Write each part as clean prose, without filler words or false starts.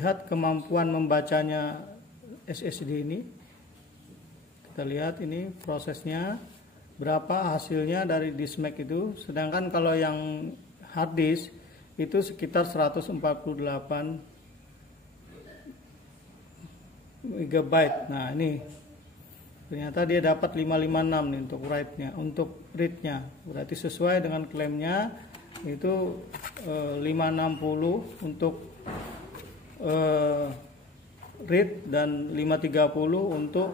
lihat kemampuan membacanya SSD ini. Kita lihat ini prosesnya berapa hasilnya dari disk Mac itu. Sedangkan kalau yang hard disk itu sekitar 148 MB. Nah ini ternyata dia dapat 556 nih untuk write-nya, untuk read-nya. Berarti sesuai dengan klaimnya itu 560 untuk read dan 530 untuk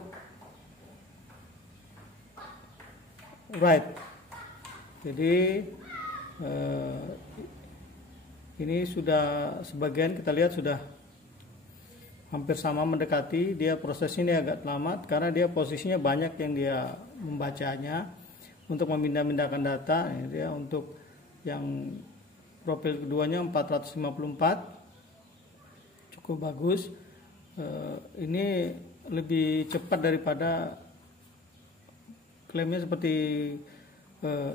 write. Jadi ini sudah sebagian kita lihat sudah hampir sama, mendekati. Dia proses ini agak lama karena dia posisinya banyak yang dia membacanya untuk memindah-mindahkan data. Dia untuk yang profil keduanya 454 cukup bagus. Ini lebih cepat daripada klaimnya seperti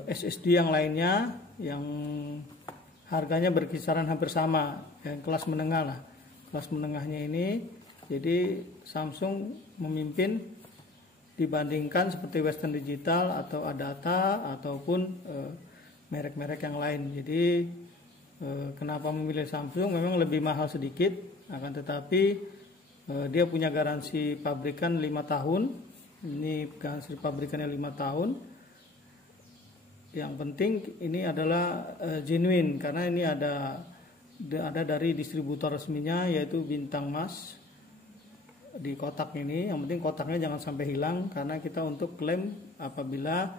SSD yang lainnya yang harganya berkisaran hampir sama, yang kelas menengah lah. Kelas menengahnya ini, jadi Samsung memimpin dibandingkan seperti Western Digital atau Adata ataupun merek-merek yang lain. Jadi kenapa memilih Samsung? Memang lebih mahal sedikit, akan tetapi dia punya garansi pabrikan 5 tahun. Ini garansi pabrikannya 5 tahun. Yang penting ini adalah genuine karena ini ada dari distributor resminya yaitu Bintang Mas di kotak ini. Yang penting kotaknya jangan sampai hilang karena kita untuk klaim apabila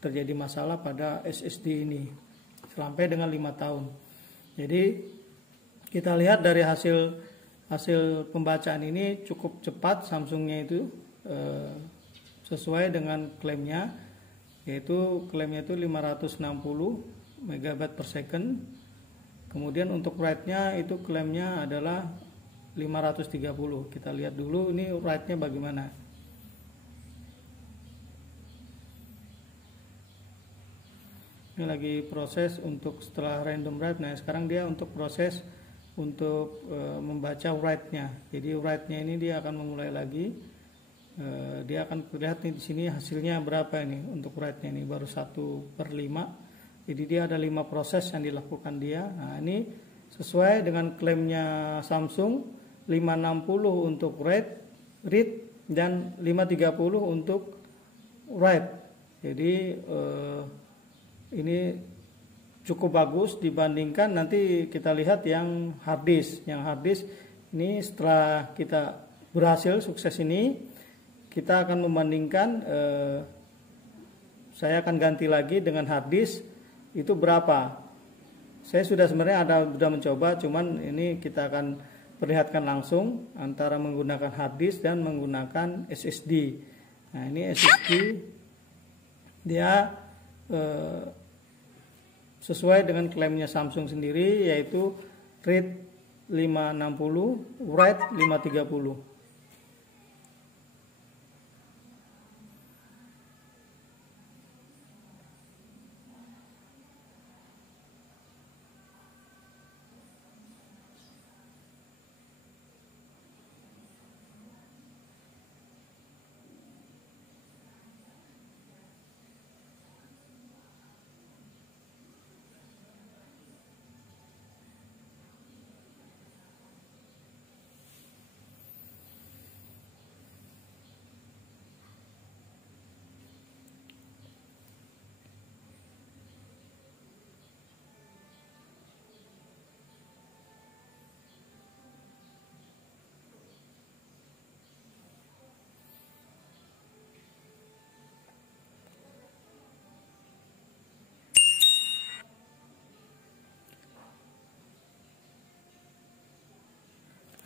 terjadi masalah pada SSD ini sampai dengan 5 tahun. Jadi kita lihat dari hasil pembacaan ini cukup cepat Samsungnya itu sesuai dengan klaimnya, yaitu klaimnya itu 560 MB per second. Kemudian untuk write-nya itu klaimnya adalah 530. Kita lihat dulu ini write-nya bagaimana. Ini lagi proses untuk setelah random write. Nah, sekarang dia untuk proses untuk membaca write-nya. Jadi write-nya ini dia akan memulai lagi. Dia akan lihat nih di sini hasilnya berapa ini untuk write-nya ini baru 1/5. Jadi dia ada 5 proses yang dilakukan dia. Nah, ini sesuai dengan klaimnya Samsung 560 untuk read dan 530 untuk write. Jadi ini cukup bagus dibandingkan nanti kita lihat yang hard disk. Yang hard disk ini setelah kita berhasil sukses ini, kita akan membandingkan. Saya akan ganti lagi dengan hard disk. Itu berapa? Saya sebenarnya sudah mencoba, cuman ini kita akan perlihatkan langsung antara menggunakan hard disk dan menggunakan SSD. Nah, ini SSD dia sesuai dengan klaimnya Samsung sendiri, yaitu read 560, write 530.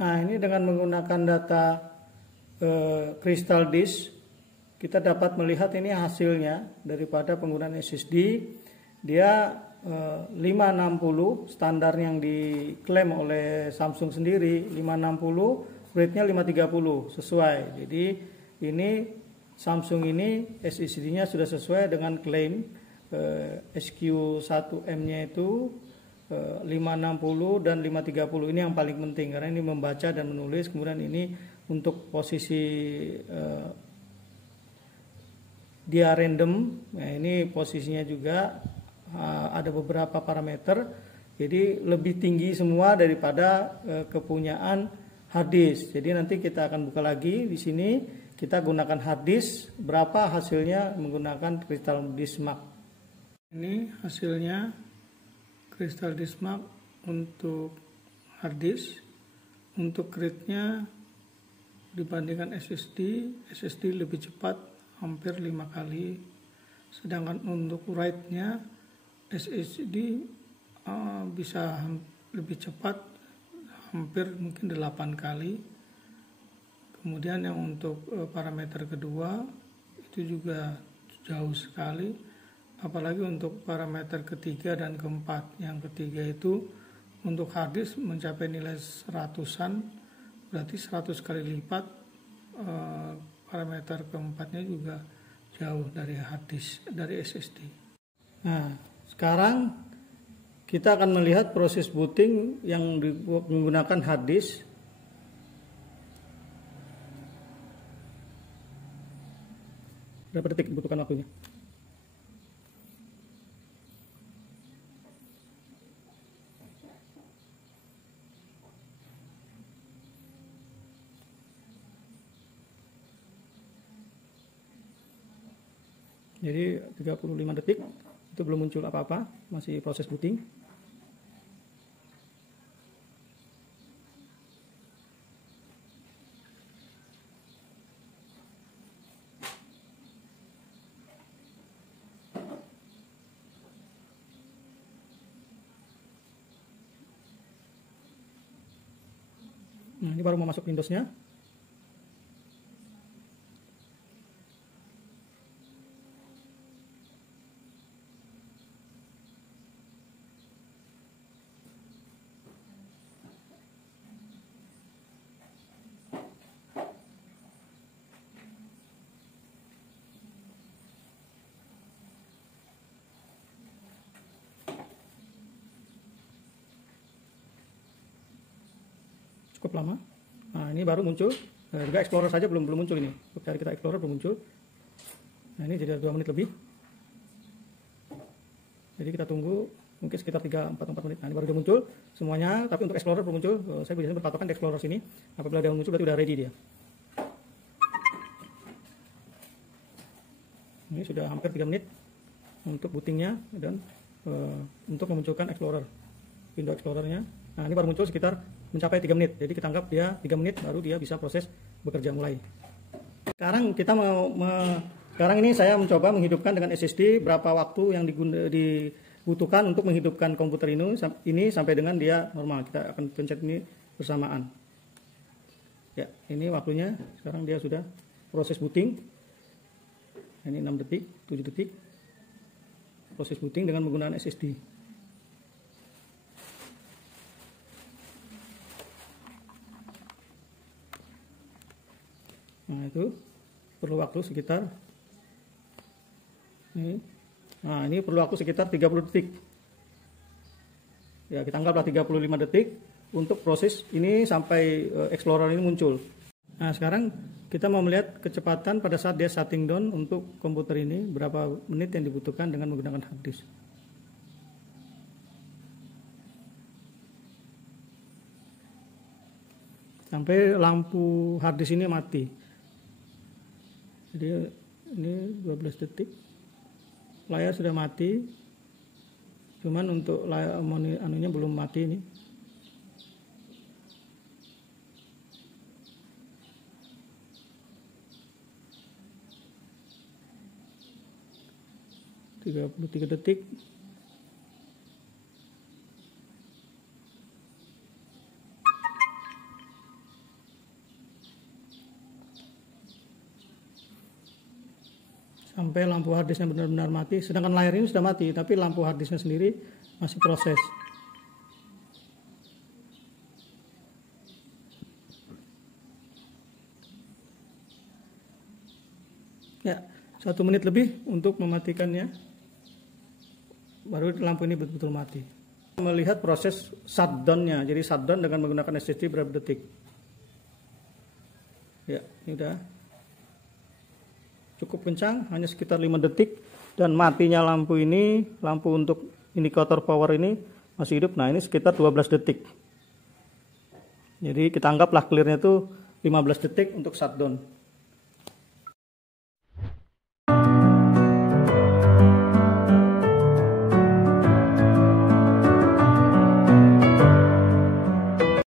Nah, ini dengan menggunakan data crystal disk, kita dapat melihat ini hasilnya daripada penggunaan SSD. Dia 560 standar yang diklaim oleh Samsung sendiri, 560, rate-nya 530 sesuai. Jadi ini Samsung ini SSD-nya sudah sesuai dengan klaim SQ1M-nya itu 560 dan 530 ini yang paling penting karena ini membaca dan menulis. Kemudian ini untuk posisi dia random. Nah, ini posisinya juga ada beberapa parameter. Jadi lebih tinggi semua daripada kepunyaan hard disk. Jadi nanti kita akan buka lagi di sini. Kita gunakan hard disk, berapa hasilnya menggunakan Crystal Disk Mark. Ini hasilnya Crystal Disk Mark untuk hard disk. Untuk read-nya dibandingkan SSD lebih cepat hampir 5 kali. Sedangkan untuk write-nya SSD bisa lebih cepat hampir mungkin 8 kali. Kemudian yang untuk parameter kedua itu juga jauh sekali, apalagi untuk parameter ketiga dan keempat. Yang ketiga itu untuk hard disk mencapai nilai 100-an, berarti 100 kali lipat. Parameter keempatnya juga jauh dari hard disk, dari SSD. Nah, sekarang kita akan melihat proses booting yang menggunakan hard disk. Berapa detik dibutuhkan waktunya? Jadi 35 detik itu belum muncul apa-apa, masih proses booting. Nah, ini baru mau masuk Windows-nya. Cukup lama. Nah, ini baru muncul. Juga Explorer saja belum muncul ini. Cari kita Explorer belum muncul. Nah, ini jadi 2 menit lebih. Jadi kita tunggu mungkin sekitar 3-4 menit. Nah, ini baru dia muncul semuanya, tapi untuk Explorer belum muncul. Saya biasanya berpatokan di Explorer sini. Apabila dia muncul berarti udah ready dia. Ini sudah hampir 3 menit untuk bootingnya dan untuk memunculkan Explorer, window Explorer-nya. Nah, ini baru muncul sekitar mencapai 3 menit. Jadi kita anggap dia 3 menit baru dia bisa proses bekerja mulai. Sekarang kita sekarang ini saya mencoba menghidupkan dengan SSD berapa waktu yang dibutuhkan untuk menghidupkan komputer ini sampai dengan dia normal. Kita akan pencet ini bersamaan. Ya, ini waktunya. Sekarang dia sudah proses booting. Ini 6 detik, 7 detik. Proses booting dengan menggunakan SSD. Nah, itu perlu waktu sekitar ini. Nah, ini perlu waktu sekitar 30 detik. Ya, kita anggaplah 35 detik untuk proses ini sampai Explorer ini muncul. Nah, sekarang kita mau melihat kecepatan pada saat dia shutting down untuk komputer ini, berapa menit yang dibutuhkan dengan menggunakan hard disk. Sampai lampu hard disk ini mati. Jadi ini 12 detik, layar sudah mati, cuman untuk layar anunya belum mati ini. (33 detik). Sampai lampu harddisknya benar-benar mati. Sedangkan layar ini sudah mati, tapi lampu harddisknya sendiri masih proses. Ya, 1 menit lebih untuk mematikannya. Baru lampu ini betul-betul mati. Melihat proses shutdown-nya. Jadi shutdown dengan menggunakan SSD berapa detik. Ya, ini udah cukup kencang, hanya sekitar 5 detik. Dan matinya lampu ini, lampu untuk indikator power ini masih hidup. Nah, ini sekitar 12 detik. Jadi kita anggaplah clear-nya itu 15 detik untuk shutdown.